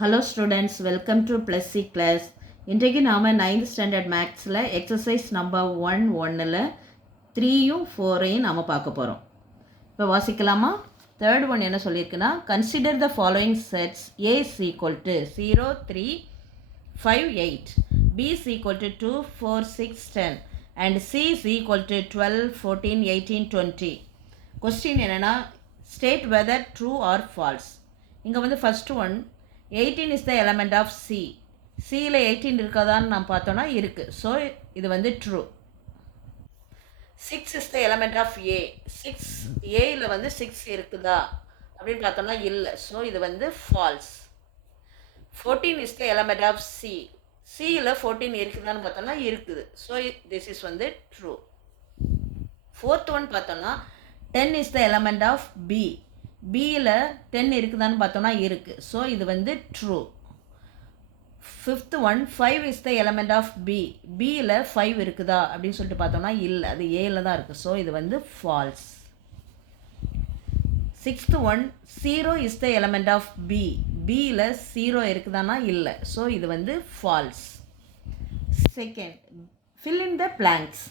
Hello students, welcome to Plus C class. இன்றைக்கு நாம 9th standard mathsல exercise number 1ல 3யும் 4யும் நாம பார்க்க போறோம். இப்போ வாசிக்கலாமா? Third one என்ன சொல்லியிருக்குன்னா, consider the following sets. A is equal to 0, 3, 5, 8. B is equal to 2, 4, 6, 10. And C is equal to 12, 14, 18, 20. Question என்னன்னா, state whether true or false. இங்க வந்து first one 18 is the element of C. Cல 18 இருக்காதான்னு நாம் பார்த்தோம்னா இருக்கு. So இது வந்து true. 6 is the element of A. 6 Aல வந்து 6 இருக்குதா அப்படின்னு பார்த்தோம்னா இல்லை. ஸோ இது வந்து false. 14 is the element of C. Cல 14 இருக்குதான்னு பார்த்தோம்னா இருக்குது. ஸோ this is வந்து true. Fourth one பார்த்தோம்னா 10 is the element of B. Bல 10 இருக்குதான்னு பார்த்தோம்னா இருக்கு. ஸோ இது வந்து true. Fifth one 5 is the element of P. பியில் 5 இருக்குதா அப்படின்னு சொல்லிட்டு பார்த்தோம்னா இல்லை, அது ஏல தான் இருக்குது. ஸோ இது வந்து false. Sixth one 0 is the element of P. பியில் 0 இருக்குதானா இல்லை. ஸோ இது வந்து false. Second, fill in the blanks.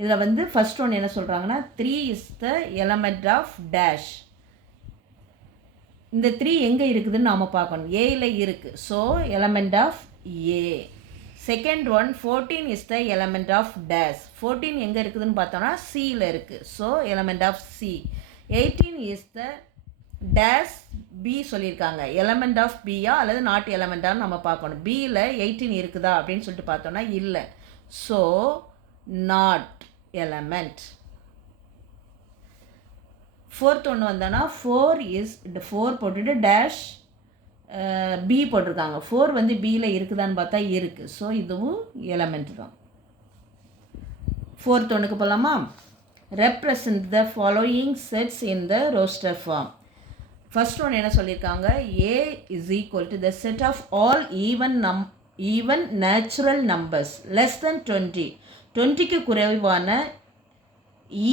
இதில் வந்து ஃபர்ஸ்ட் ஒன் என்ன சொல்கிறாங்கன்னா 3 is the element of dash. இந்த 3 எங்கே இருக்குதுன்னு நாம் பார்க்கணும். ஏயில் இருக்குது. So element of A. Second one 14 is the element of dash. 14 எங்கே இருக்குதுன்னு பார்த்தோன்னா சியில் இருக்குது. So element of C. 18 is the dash B சொல்லியிருக்காங்க. எலமெண்ட் ஆஃப் பியா அல்லது நாட் எலமெண்ட்டான்னு நம்ம பார்க்கணும். பியில் 18 இருக்குதா அப்படின்னு சொல்லிட்டு பார்த்தோன்னா இல்லை. So not element. ஃபோர்த் ஒன்று வந்தோன்னா 4 இஸ் 4 போட்டுட்டு டேஷ் பி போட்டிருக்காங்க. 4 வந்து பியில் இருக்குதான்னு பார்த்தா இருக்குது. ஸோ இதுவும் எலமெண்ட் தான். ஃபோர்த் ஒன்றுக்கு போகலாமா? Represent the following sets in the roster form. First ஒன்று என்ன சொல்லியிருக்காங்க, A is equal to the set of all even natural numbers less than 20. 20க்கு குறைவான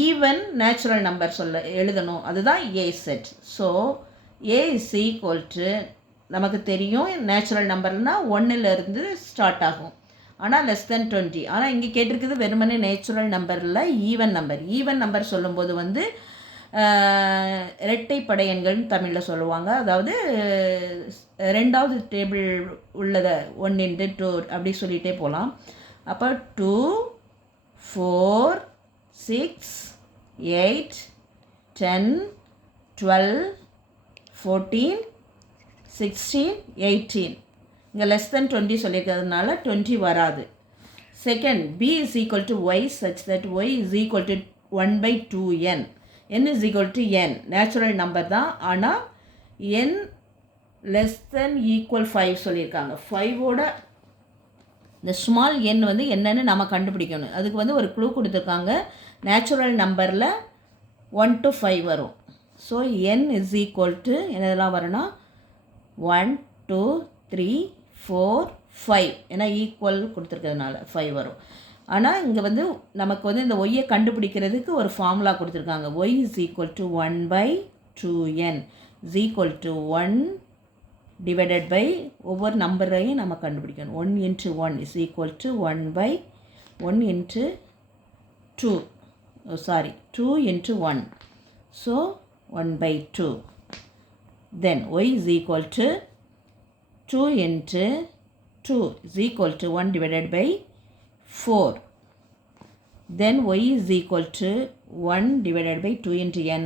ஈவன் நேச்சுரல் நம்பர் எழுதணும். அதுதான் A set. So A is equal to, நமக்கு தெரியும் natural நம்பர்னால் 1லேருந்து start ஆகும். ஆனால் லெஸ் தென் 20. ஆனால் இங்கே கேட்டிருக்குது வெறுமனே நேச்சுரல் நம்பரில் ஈவன் நம்பர். ஈவன் நம்பர் சொல்லும்போது வந்து இரட்டைப்படை எண்கள்னு தமிழில் சொல்லுவாங்க. அதாவது ரெண்டாவது டேபிள் உள்ளதை 1 × 2 அப்படி சொல்லிகிட்டே போகலாம். அப்போ 2, 4, 6, 8, 10, 12, 14, 16, 18. இங்கே லெஸ் தென் 20 சொல்லியிருக்கிறதுனால 20 வராது. Second, b is equal to y such that y is equal to 1/2n. n is equal to n. Natural number தான். ஆனால் n லெஸ் தென் ஈக்குவல் 5 சொல்லியிருக்காங்க. 5ஓட இந்த ஸ்மால் எண் வந்து என்னென்னு நம்ம கண்டுபிடிக்கணும். அதுக்கு வந்து ஒரு க்ளூ கொடுத்துருக்காங்க. நேச்சுரல் நம்பரில் 1 to 5 வரும். So n is equal to என்னதெல்லாம் வரும்னா 1, 2, 3, 4, 5. ஏன்னா ஈக்குவல் கொடுத்துருக்கிறதுனால 5 வரும். ஆனால் இங்கே வந்து நமக்கு வந்து இந்த ஒய்யை கண்டுபிடிக்கிறதுக்கு ஒரு ஃபார்முலா கொடுத்துருக்காங்க. y is equal to 1/2n is equal to 1 divided by ஒவ்வொரு நம்பரையும் நம்ம கண்டுபிடிக்கணும். 1 × 1 is equal to 1/1 × 2. 2 × 1. So 1/2. Then y is equal to 2 × 2 is equal to 1 divided by 4. Then y is equal to 1 divided by 2 × n.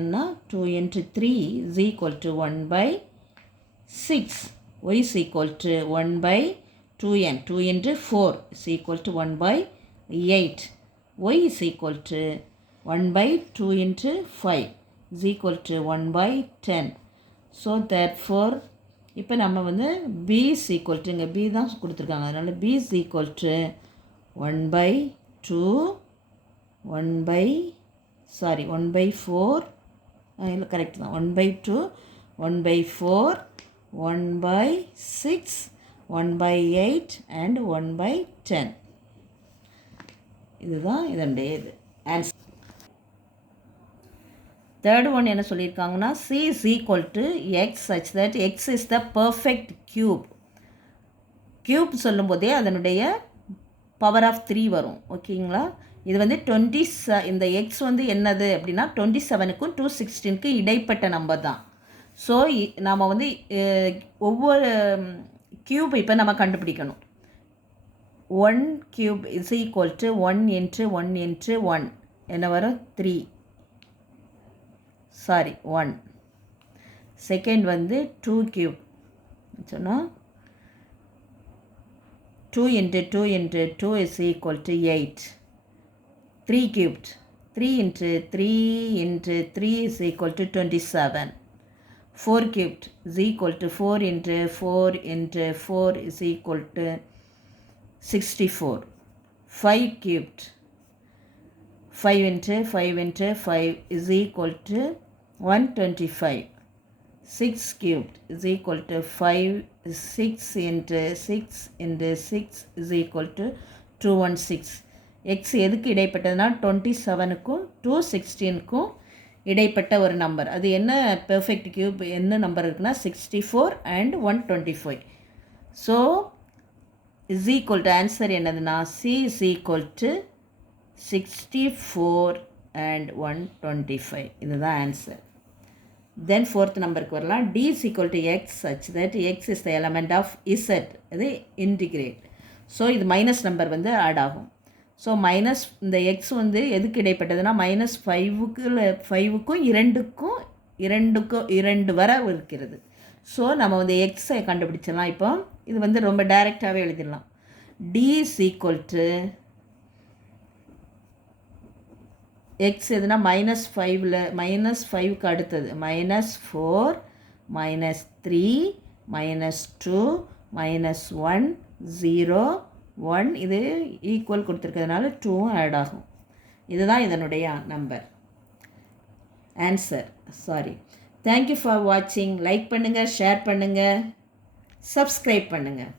2 × 3 is equal to 1/6. y is equal to 1/2n. 2 × 4 is equal to 1/8. y is equal to 1/2 × 5 is equal to 1/10. So therefore இப்போ நம்ம வந்து b is equal to, இங்கே b தான் கொடுத்துருக்காங்க. அதனால் b is equal to 1/2 1/4 இல்லை correct தான். 1/2 1/4 1/6 1/8 and 1/10. இதுதான் இதனுடைய இது ஆன்சர். தேர்ட் ஒன் என்ன சொல்லியிருக்காங்கன்னா C is equal to X such that X is the perfect cube. Cube சொல்லும்போதே அதனுடைய பவர் ஆஃப் 3 வரும். ஓகேங்களா? இது வந்து இந்த எக்ஸ் வந்து என்னது அப்படின்னா 27க்கும் 216க்கு இடைப்பட்ட நம்பர் தான். ஸோ நாம் வந்து ஒவ்வொரு க்யூப் இப்போ நம்ம கண்டுபிடிக்கணும். 1 cube is equal to 1 into 1 into 1 என்ன வரும் 3 1. செகண்ட் வந்து 2 cube சொன்னால் 2 into 2 into 2 is equal to 8. 3 cubed. 3 into 3 into 3 is equal to 27. 4 cubed is equal to 4 into 4 into 4 is equal to 64. 5 cubed. 5 into 5 into 5 is equal to 125. 6 cubed is equal to 5. 6 into 6 into 6 is equal to 216. X எதுக்கு இடைப்பட்டதுன்னா 27க்கும் 216க்கும் இடைப்பட்ட ஒரு number. அது என்ன perfect cube என்ன number இருக்குன்னா 64 and 125. So is equal to answer என்னதுன்னா C is equal to 64 and 125. இதுதான் answer. தென் fourth நம்பருக்கு வரலாம். D is equal to X such that X is the element of Z. இது இன்டிகிரேட். ஸோ இது minus number வந்து add ஆகும். So minus இந்த X வந்து எதுக்கு இடைப்பட்டதுன்னா -5க்கும் 2க்கும் 2 வரை இருக்கிறது. ஸோ நம்ம வந்து எக்ஸை கண்டுபிடிச்சிடலாம். இப்போ இது வந்து ரொம்ப டைரெக்டாகவே எழுதிடலாம். D is equal to X எதுனா -5க்கு அடுத்தது -4 -3 -2 -1 0 1 இது ஈக்குவல் கொடுத்துருக்கிறதுனால 2வும் ஆட் ஆகும். இதுதான் இதனுடைய நம்பர் ஆன்சர். தேங்க்யூ ஃபார் வாட்சிங். லைக் பண்ணுங்கள், ஷேர் பண்ணுங்கள், சப்ஸ்கிரைப் பண்ணுங்கள்.